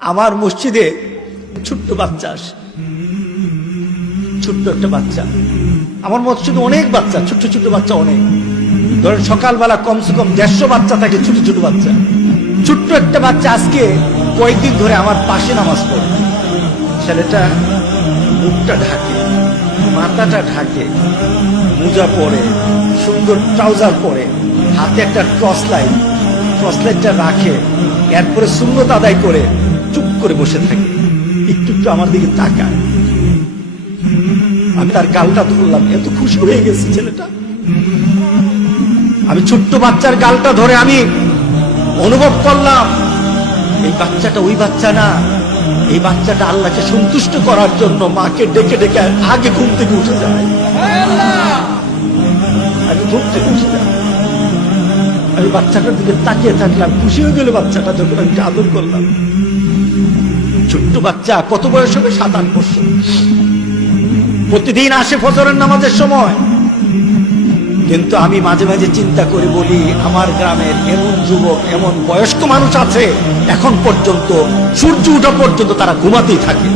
আমার মসজিদে ছোট্ট বাচ্চা আসে, ছোট্ট একটা বাচ্চা। আমার মসজিদে অনেক বাচ্চা, ছোট্ট ছোট্ট বাচ্চা অনেক। ধরেন সকালবেলা কমসে কম 150 বাচ্চা থাকে, ছোট ছোট বাচ্চা। ছোট্ট একটা বাচ্চা আজকে কয়েকদিন ধরে আমার পাশে নামাজ পড়ে। ছেলেটা মুখটা ঢাকে, মাথাটা ঢাকে, মোজা পরে, সুন্দর ট্রাউজার পরে, হাতে একটা টর্চ লাইটটা রাখে, এরপরে সুন্নত আদায় করে চুপ করে বসে থাকে, একটু একটু আমার দিকে তাকায়। আমি তার গালটা ধরলাম, এত খুশি হয়ে গেছে ছেলেটা। আমি ছোট্ট বাচ্চার গালটা ধরে আমি অনুভব করলাম এই বাচ্চাটা ওই বাচ্চা না, এই বাচ্চাটা আল্লাহকে সন্তুষ্ট করার জন্য মাকে ডেকে ডেকে আগে ঘুম থেকে উঠে যায়, আগে ঘুম থেকে উঠে যায়। আমি বাচ্চাটার দিকে তাকিয়ে থাকলাম, খুশি হয়ে গেল বাচ্চাটা যখন আমি আদর করলাম। ছোট্ট বাচ্চা, কত বয়স হবে? 7-8 বছর। প্রতিদিন আসে ফজরের নামাজের সময়। কিন্তু আমি মাঝে মাঝে চিন্তা করে বলি, আমার গ্রামের এমন যুবক, এমন বয়স্ক মানুষ আছে এখন পর্যন্ত সূর্য ওঠা পর্যন্ত তারা ঘুমাতেই থাকে।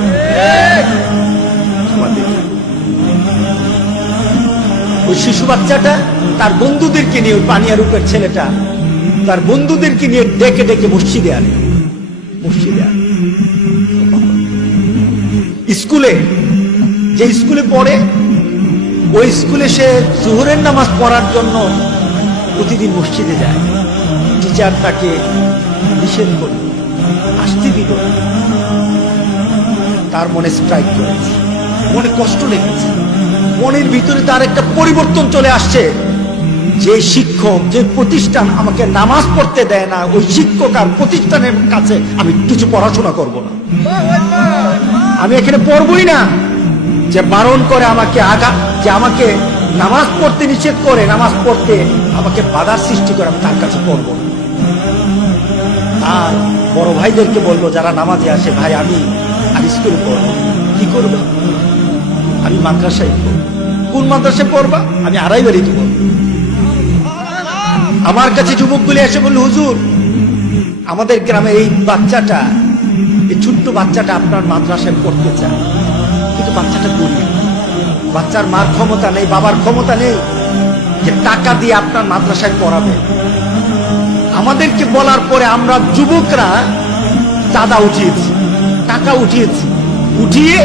ওই শিশু বাচ্চাটা তার বন্ধুদেরকে নিয়ে, ওই পানিয়া রূপের ছেলেটা তার বন্ধুদেরকে নিয়ে ডেকে ডেকে মসজিদে আনে। স্কুলে, যে স্কুলে পড়ে, ওই স্কুলে সে জোহরের নামাজ পড়ার জন্য প্রতিদিন মসজিদে যায়। টিচার তাকে নিষেধ করে, আসতে দিল। তার মনে স্ট্রাইক করেছে, মনে কষ্ট লেগেছে, মনের ভিতরে তার একটা পরিবর্তন চলে আসছে। যে শিক্ষক, যে প্রতিষ্ঠান আমাকে নামাজ পড়তে দেয় না, ওই শিক্ষক আর প্রতিষ্ঠানের কাছে আমি কিছু পড়াশোনা করব না, আমি এখানে পড়বই না। যে বারণ করে আমাকে যে আমাকে নামাজ পড়তে নিষেধ করে, নামাজ পড়তে আমাকে বাধার সৃষ্টি করে, আমি তার কাছে পড়ব না। আর বড় ভাইদেরকে বলবো যারা নামাজে আসে, ভাই আমি স্কুলে পড়বো। কি করবো? আমি মাদ্রাসায় পড়বো। কোন মাদ্রাসায় পড়বা? আমি আড়াইবাড়িতে পড়বো। আমার কাছে যুবকগুলি এসে বলল, হুজুর আমাদের গ্রামের এই বাচ্চাটা, এই ছোট্ট বাচ্চাটা আপনার মাদ্রাসায় পড়তে চায়, কিন্তু বাচ্চাটা গরিব, বাচ্চার মার ক্ষমতা নেই, বাবার ক্ষমতা নেই যে টাকা দিয়ে আপনার মাদ্রাসায় পড়াবে। আমাদেরকে বলার পরে আমরা যুবকরা চাঁদা উঠিয়েছি, টাকা উঠিয়েছি, উঠিয়ে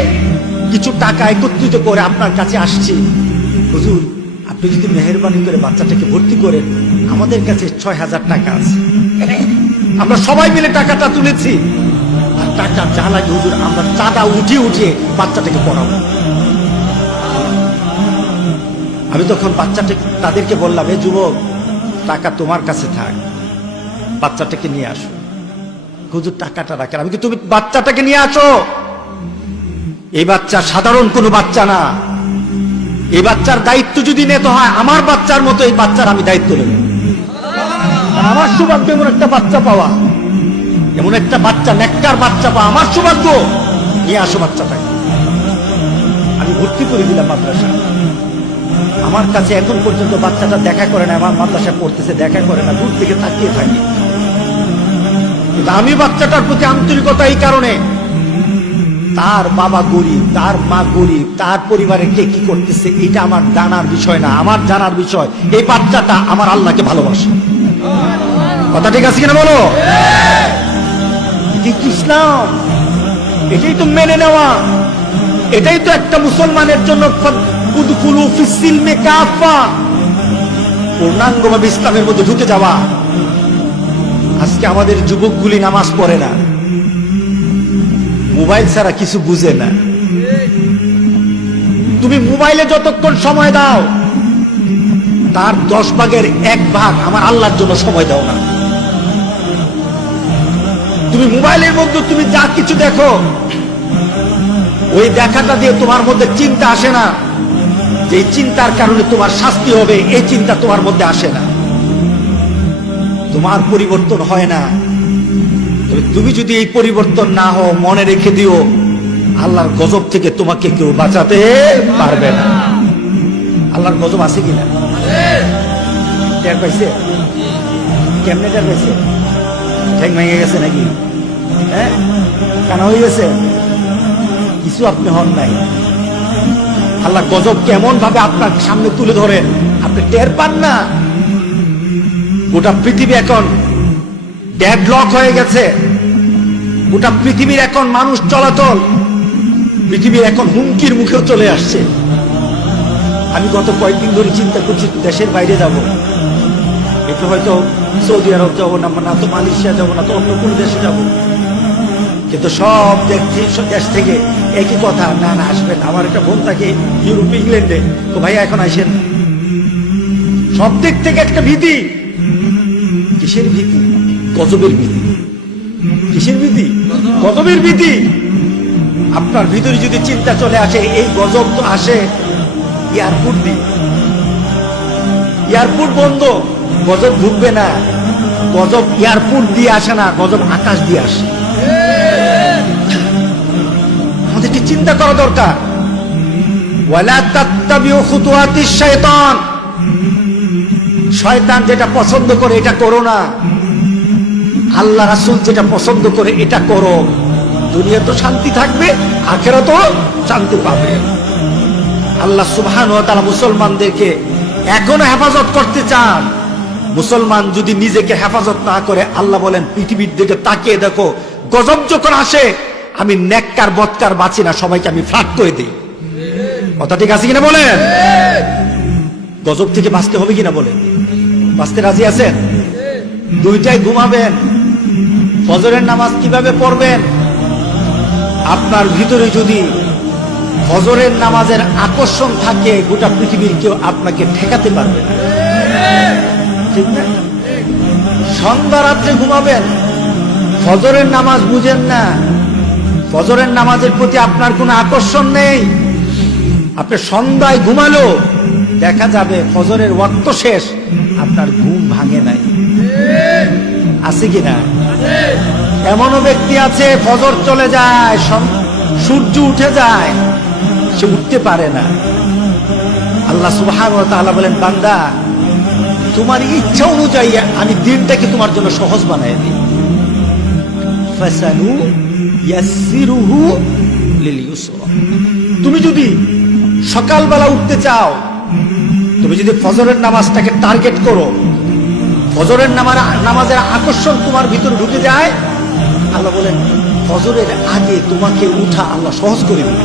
কিছু টাকা একত্রিত করে আপনার কাছে আসছি। হুজুর আপনি যদি মেহেরবানি করে বাচ্চাটাকে ভর্তি করেন, আমাদের কাছে 6000 টাকা আছে, আমরা সবাই মিলে টাকাটা তুলেছি, আর টাকা যা লাগে হুজুর আমরা চাঁদা উঠিয়ে বাচ্চাটাকে পড়াবো। আমি তখন তাদেরকে বললাম, এ যুবক, টাকা তোমার কাছে থাক, বাচ্চাটাকে নিয়ে আসো। হুজুর টাকাটা রাখেন। আমি কি, তুমি বাচ্চাটাকে নিয়ে আসো। এই বাচ্চা সাধারণ কোনো বাচ্চা না, এই বাচ্চার দায়িত্ব যদি নিতে হয় আমার বাচ্চার মতো এই বাচ্চার আমি দায়িত্ব নেব। আমার সৌভাগ্য এমন একটা বাচ্চা পাওয়া, এমন একটা বাচ্চা, নেককার বাচ্চা পাওয়া আমার সৌভাগ্য। নিয়ে আসো বাচ্চাটাকে। আমি ভর্তি করে দিলাম মাদ্রাসা। আমার কাছে এখন পর্যন্ত বাচ্চাটা দেখা করে না, আমার মাদ্রাসা পড়তেছে দেখা করে না, দূর থেকে তাকিয়ে থাকি। কিন্তু আমি বাচ্চাটার প্রতি আন্তরিকতা এই কারণে, তার বাবা গরিব, তার মা গরিব, তার পরিবারে কে কি করতেছে এটা আমার জানার বিষয় না। আমার জানার বিষয় এই বাচ্চাটা আমার আল্লাহকে ভালোবাসে। কথা ঠিক আছে কিনা বলো? এটাই তো ইসলাম, এটাই তো মেনে নেওয়া, এটাই তো একটা মুসলমানের জন্য পূর্ণাঙ্গভাবে ইসলামের মধ্যে ঢুকে যাওয়া। আজকে আমাদের যুবকগুলি নামাজ পড়ে না, মোবাইল ছাড়া কিছু বুঝে না। তুমি মোবাইলে যতক্ষণ সময় দাও, তার 10 ভাগের 1 ভাগ আমার আল্লাহর জন্য সময় দাও না। তুমি মোবাইলের মধ্যে তুমি যা কিছু দেখো, ওই দেখাটা দিয়ে তোমার মধ্যে চিন্তা আসে না, যে চিন্তার কারণে তোমার শাস্তি হবে, এই চিন্তা তোমার মধ্যে আসে না, তোমার পরিবর্তন হয় না। তুমি যদি এই পরিবর্তন না হও, মনে রেখে দিও, আল্লাহর গজব থেকে তোমাকে কেউ বাঁচাতে পারবে না। আল্লাহর গজব আছে কিনা টের পাইছে? কেমনে টের পাইছে? ঠ্যাং ভেঙে গেছে নাকি? হ্যাঁ, কানা হয়ে গেছে, কিছু আপনি হন নাই। আল্লাহ গজব কেমন ভাবে আপনার সামনে তুলে ধরেন, আপনি টের পান না। গোটা পৃথিবী এখন ডেডলক হয়ে গেছে, গোটা পৃথিবীর এখন মানুষ চলাচল, পৃথিবীর এখন হুমকির মুখেও চলে আসছে। আমি গত কয়েকদিন ধরে চিন্তা করছি দেশের বাইরে যাব, একটু হয়তো সৌদি আরব যাবো না, না তো মালয়েশিয়া যাবো, না তো অন্য কোন দেশে যাব, কিন্তু সব দেশ থেকে একই কথা, না না আসবেন। আমার একটা বোন থাকে ইউরোপ, ইংল্যান্ডে, তো ভাইয়া এখন আসেন। সব দিক থেকে একটা ভীতি। কিসের ভীতি? গজবের ভীতি। কিসের ভীতি? গজবের ভীতি। আপনার ভিতরে যদি চিন্তা চলে আসে, এই গজব তো আসে এয়ারপোর্ট দিয়ে, এয়ারপোর্ট বন্ধ, গজব ঢুকবে না। গজব এয়ারপোর্ট দিয়ে আসে না, গজব আকাশ দিয়ে আসে। আমাদেরকে চিন্তা করা দরকার। ওয়ালা তাত্তাবিউ খুতুওয়াতিশ শায়তান, শয়তান যেটা পছন্দ করে এটা করো না, আল্লাহ রাসূল যেটা পছন্দ করে এটা করো। দুনিয়া তো শান্তি থাকবে, আখিরাতেও শান্তি পাবে। আল্লাহ সুবহানাহু ওয়া তাআলা মুসলমানদেরকে এখনো হেফাজত করতে চান। মুসলমান যদি নিজেকে হেফাজত না করে, আল্লাহ বলেন পৃথিবীর দিকে তাকিয়ে দেখো, গজব যখন আসে আমি নেককার বদকার বাঁচি না, সবাইকে আমি ফ্লাট করে দিই। কথা ঠিক আছে কিনা বলেন? গজব থেকে বাঁচতে হবে কিনা বলেন? বাঁচতে রাজি আছেন? দুইটাই ঘুমাবেন, ফজরের নামাজ কিভাবে পড়বেন? আপনার ভিতরে যদি ফজরের নামাজের আকর্ষণ থাকে, গোটা পৃথিবীর কেউ আপনাকে ঠেকাতে পারবে না, ঠিক না? সন্ধ্যা রাত্রে ঘুমাবেন, ফজরের নামাজ বুঝেন না, ফজরের নামাজের প্রতি আপনার কোনো আকর্ষণ নেই, আপনি সন্ধ্যায় ঘুমালো, দেখা যাবে ফজরের ওয়াক্ত শেষ, আপনার ঘুম ভাঙে নাই। আছে কিনা? এমনও ব্যক্তি আছে ফজর চলে যায়, সূর্য উঠে যায়, সে উঠতে পারে না। আল্লাহ সুবহানাহু ওয়া তাআলা বলেন, বান্দা তোমার ইচ্ছা অনুযায়ী আমি দিনটাকে তোমার জন্য সহজ বানায় দিই। ফাসানু ইয়াসসিরুহু লিল ইউসরা। তুমি যদি সকালবেলা উঠতে চাও, তুমি যদি ফজরের নামাজটাকে টার্গেট করো, ফজরের নামাজের আকর্ষণ তোমার ভিতরে ঢুকে যায়, আল্লাহ বলেন ফজরের আগে তোমাকে উঠা আল্লাহ সহজ করে দিবে।